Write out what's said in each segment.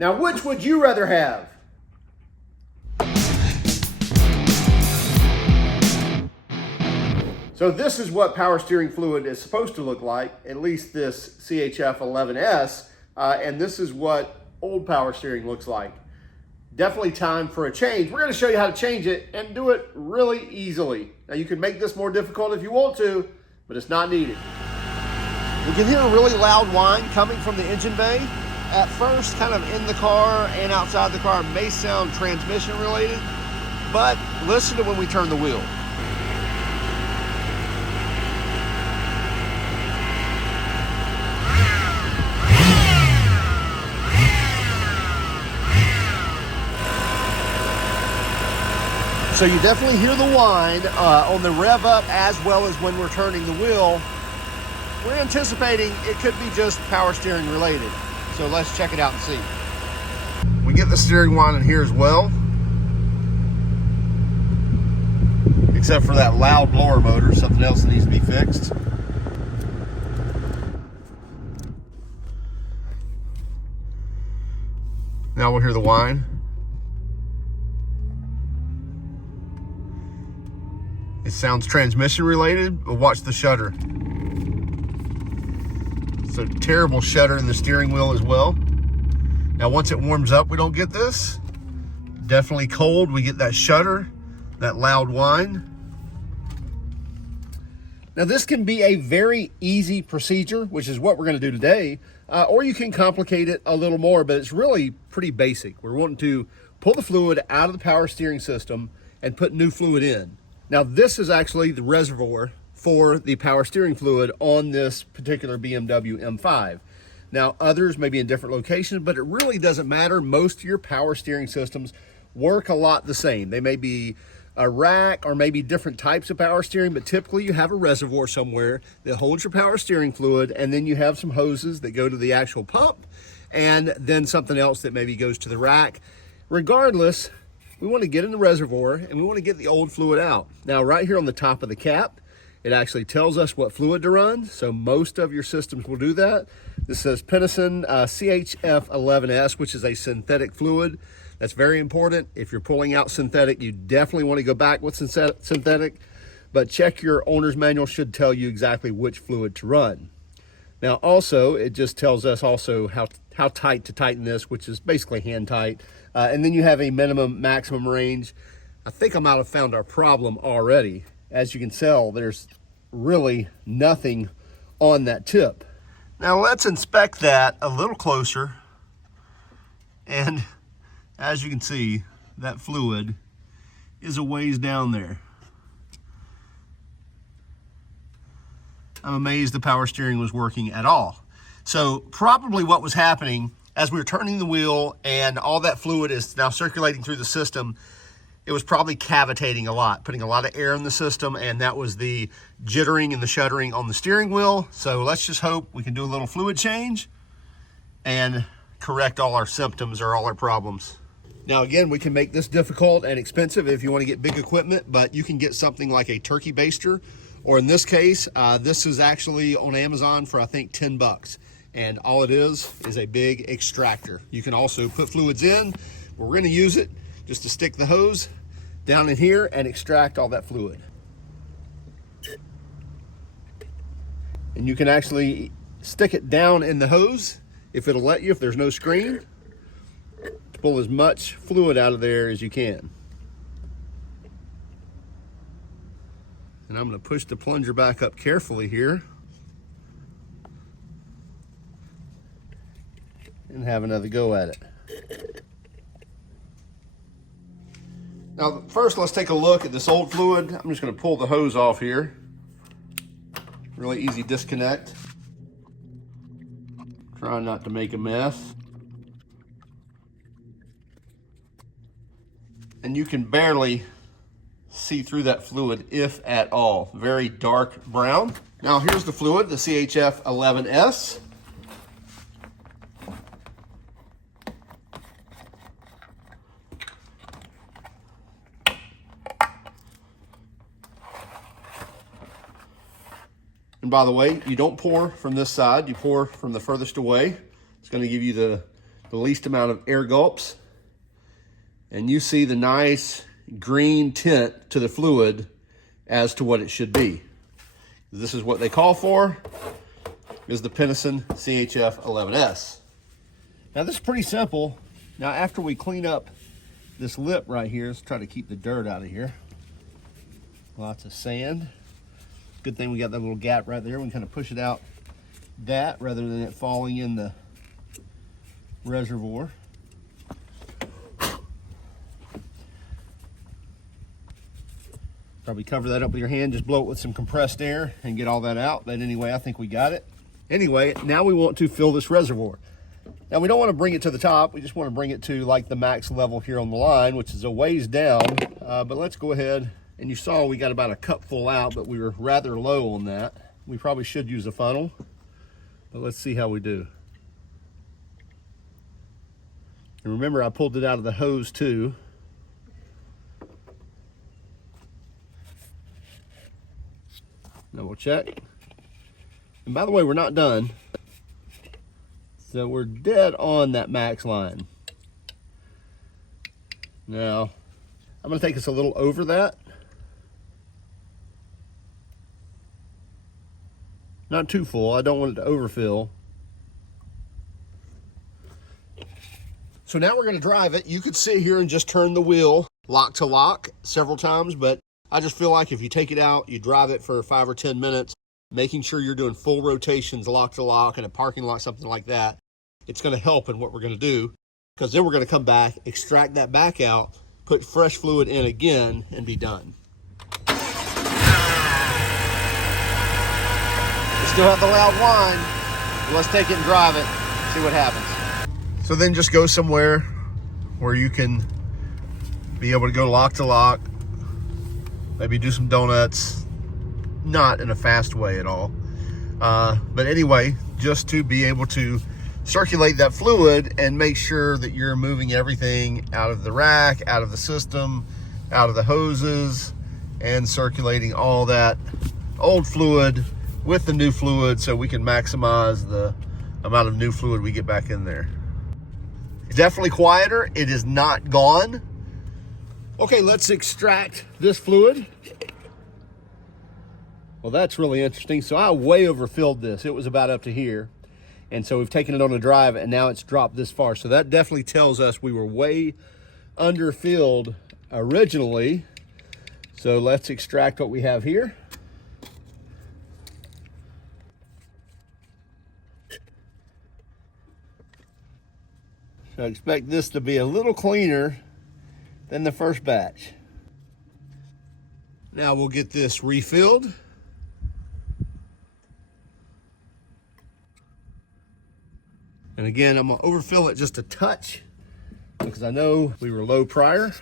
Now, which would you rather have? So this is what power steering fluid is supposed to look like, at least this CHF 11S, and this is what old power steering looks like. Definitely time for a change. We're going to show you how to change it and do it really easily. Now you can make this more difficult if you want to, but it's not needed. We can hear a really loud whine coming from the engine bay. At first, kind of in the car and outside the car, may sound transmission related, but listen to when we turn the wheel. So you definitely hear the whine on the rev up as well as when we're turning the wheel. We're anticipating it could be just power steering related. So let's check it out and see. We get the steering whine in here as well. Except for that loud blower motor, something else that needs to be fixed. Now we'll hear the whine. It sounds transmission related, but watch the shudder. So terrible shudder in the steering wheel as well. Now once it warms up, we don't get this. Definitely cold, we get that shudder, that loud whine. Now this can be a very easy procedure, which is what we're gonna do today, or you can complicate it a little more, but it's really pretty basic. We're wanting to pull the fluid out of the power steering system and put new fluid in. Now this is actually the reservoir for the power steering fluid on this particular BMW M5. Now others may be in different locations, but it really doesn't matter. Most of your power steering systems work a lot the same. They may be a rack or maybe different types of power steering, but typically you have a reservoir somewhere that holds your power steering fluid, and then you have some hoses that go to the actual pump, and then something else that maybe goes to the rack. Regardless, we want to get in the reservoir and we want to get the old fluid out. Now right here on the top of the cap, it actually tells us what fluid to run. So most of your systems will do that. This says Penison CHF 11S, which is a synthetic fluid. That's very important. If you're pulling out synthetic, you definitely want to go back with synthetic, but check your owner's manual, should tell you exactly which fluid to run. Now also, it just tells us also how tight to tighten this, which is basically hand tight. And then you have a minimum maximum range. I think I might have found our problem already. As you can tell, there's really nothing on that tip. Now let's inspect that a little closer. And as you can see, that fluid is a ways down there. I'm amazed the power steering was working at all. So probably what was happening as we were turning the wheel and all that fluid is now circulating through the system, it was probably cavitating a lot, putting a lot of air in the system, and that was the jittering and the shuddering on the steering wheel. So let's just hope we can do a little fluid change and correct all our symptoms or all our problems. Now again, we can make this difficult and expensive if you want to get big equipment, but you can get something like a turkey baster, or in this case, this is actually on Amazon for I think 10 bucks. And all it is a big extractor. You can also put fluids in. We're gonna use it just to stick the hose down in here and extract all that fluid. And you can actually stick it down in the hose if it'll let you, if there's no screen, to pull as much fluid out of there as you can. And I'm gonna push the plunger back up carefully here and have another go at it. Now first let's take a look at this old fluid. I'm just going to pull the hose off here. Really easy disconnect. Trying not to make a mess. And you can barely see through that fluid, if at all. Very dark brown. Now here's the fluid, the CHF 11S. And by the way, you don't pour from this side, you pour from the furthest away. It's going to give you the the least amount of air gulps. And you see the nice green tint to the fluid as to what it should be. This is what they call for, is the Penison CHF 11S. Now this is pretty simple. Now after we clean up this lip right here, let's try to keep the dirt out of here. Lots of sand. Good thing we got that little gap right there. We can kind of push it out that rather than it falling in the reservoir. Probably cover that up with your hand, just blow it with some compressed air and get all that out. But anyway, I think we got it. Anyway, now we want to fill this reservoir. Now we don't want to bring it to the top. We just want to bring it to like the max level here on the line, which is a ways down. But let's go ahead. And you saw we got about a cup full out, but we were rather low on that. We probably should use a funnel, but let's see how we do. And remember, I pulled it out of the hose too. Now we'll check. And by the way, we're not done. So we're dead on that max line. Now, I'm gonna take us a little over that. Not too full, I don't want it to overfill. So now we're gonna drive it. You could sit here and just turn the wheel lock to lock several times, but I just feel like if you take it out, you drive it for 5 or 10 minutes, making sure you're doing full rotations lock to lock in a parking lot, something like that, it's gonna help in what we're gonna do, because then we're gonna come back, extract that back out, put fresh fluid in again, and be done. Still have the loud whine. Let's take it and drive it, see what happens. So then just go somewhere where you can be able to go lock to lock, maybe do some donuts, not in a fast way at all. But anyway, just to be able to circulate that fluid and make sure that you're moving everything out of the rack, out of the system, out of the hoses, and circulating all that old fluid with the new fluid so we can maximize the amount of new fluid we get back in there. It's definitely quieter. It is not gone. Okay, let's extract this fluid. Well, that's really interesting. So I way overfilled this. It was about up to here. And so we've taken it on a drive and now it's dropped this far. So that definitely tells us we were way underfilled originally. So let's extract what we have here. So I expect this to be a little cleaner than the first batch. Now we'll get this refilled. And again, I'm gonna overfill it just a touch because I know we were low prior.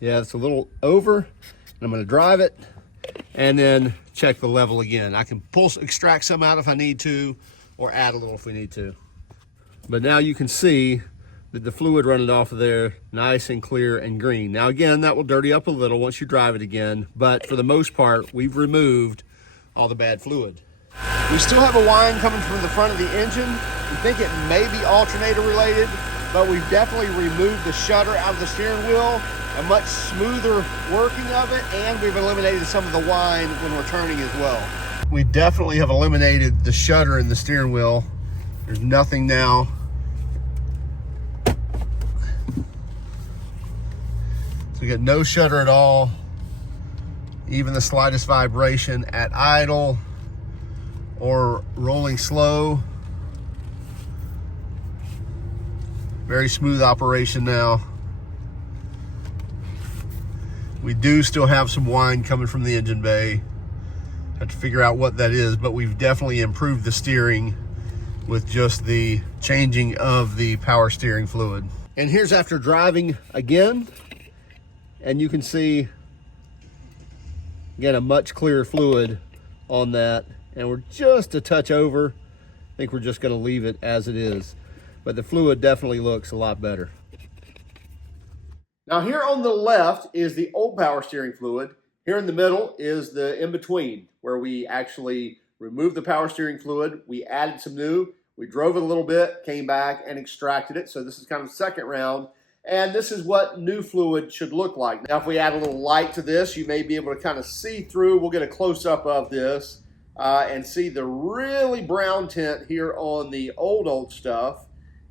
Yeah, it's a little over. And I'm gonna drive it and then check the level again. I can extract some out if I need to, or add a little if we need to. But now you can see that the fluid running off of there, nice and clear and green. Now again, that will dirty up a little once you drive it again, but for the most part, we've removed all the bad fluid. We still have a whine coming from the front of the engine. We think it may be alternator related, but we've definitely removed the shudder out of the steering wheel, a much smoother working of it, and we've eliminated some of the whine when we're turning as well. We definitely have eliminated the shudder in the steering wheel. There's nothing now. So we get no shudder at all, even the slightest vibration at idle or rolling slow. Very smooth operation now. We do still have some whine coming from the engine bay. Have to figure out what that is, but we've definitely improved the steering with just the changing of the power steering fluid. And here's after driving again, and you can see, again, a much clearer fluid on that, and we're just a touch over. I think we're just gonna leave it as it is, but the fluid definitely looks a lot better. Now here on the left is the old power steering fluid. Here in the middle is the in-between, where we actually removed the power steering fluid, we added some new, We drove it a little bit, came back and extracted it. So this is kind of the second round. And this is what new fluid should look like. Now, if we add a little light to this, you may be able to kind of see through. We'll get a close-up of this and see the really brown tint here on the old stuff,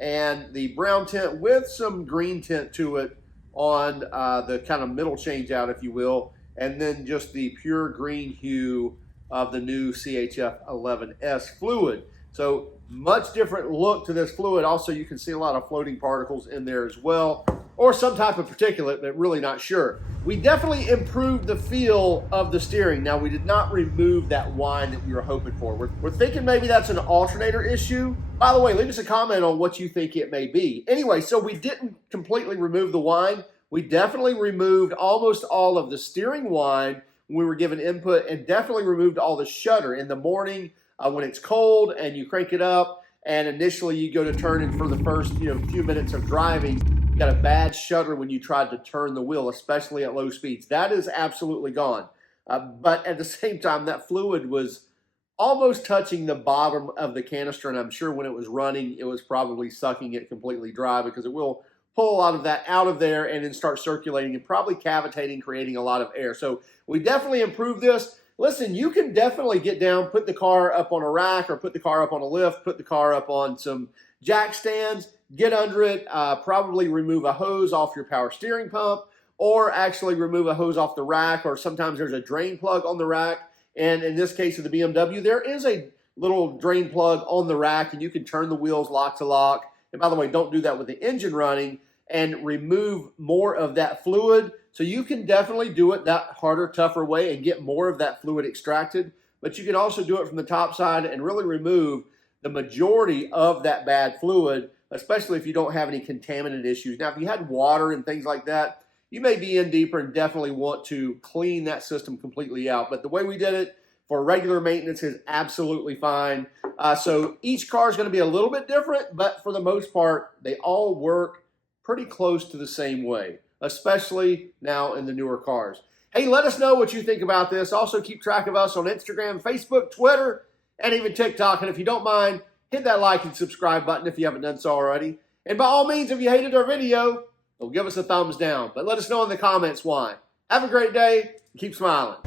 and the brown tint with some green tint to it on the kind of middle change out, if you will, and then just the pure green hue of the new CHF 11S fluid. So much different look to this fluid. Also, you can see a lot of floating particles in there as well, or some type of particulate, but really not sure. We definitely improved the feel of the steering. Now, we did not remove that whine that we were hoping for. We're thinking maybe that's an alternator issue. By the way, leave us a comment on what you think it may be. Anyway, so we didn't completely remove the whine. We definitely removed almost all of the steering whine when we were given input, and definitely removed all the shudder in the morning when it's cold and you crank it up, and initially you go to turn it for the first few minutes of driving. You got a bad shudder when you tried to turn the wheel, especially at low speeds. That is absolutely gone. But at the same time, that fluid was almost touching the bottom of the canister, and I'm sure when it was running, it was probably sucking it completely dry, because it will pull a lot of that out of there and then start circulating and probably cavitating, creating a lot of air. So we definitely improved this. Listen, you can definitely get down, put the car up on a rack, or put the car up on a lift, put the car up on some jack stands, get under it, probably remove a hose off your power steering pump, or actually remove a hose off the rack, or sometimes there's a drain plug on the rack. And in this case of the BMW, there is a little drain plug on the rack, and you can turn the wheels lock to lock. And by the way, don't do that with the engine running, and remove more of that fluid. So you can definitely do it that harder, tougher way and get more of that fluid extracted. But you can also do it from the top side and really remove the majority of that bad fluid, especially if you don't have any contaminant issues. Now, if you had water and things like that, you may be in deeper and definitely want to clean that system completely out. But the way we did it for regular maintenance is absolutely fine. So each car is going to be a little bit different, but for the most part, they all work pretty close to the same way, especially now in the newer cars. Hey, let us know what you think about this. Also, keep track of us on Instagram, Facebook, Twitter, and even TikTok. And if you don't mind, hit that like and subscribe button if you haven't done so already. And by all means, if you hated our video, well, give us a thumbs down. But let us know in the comments why. Have a great day and keep smiling.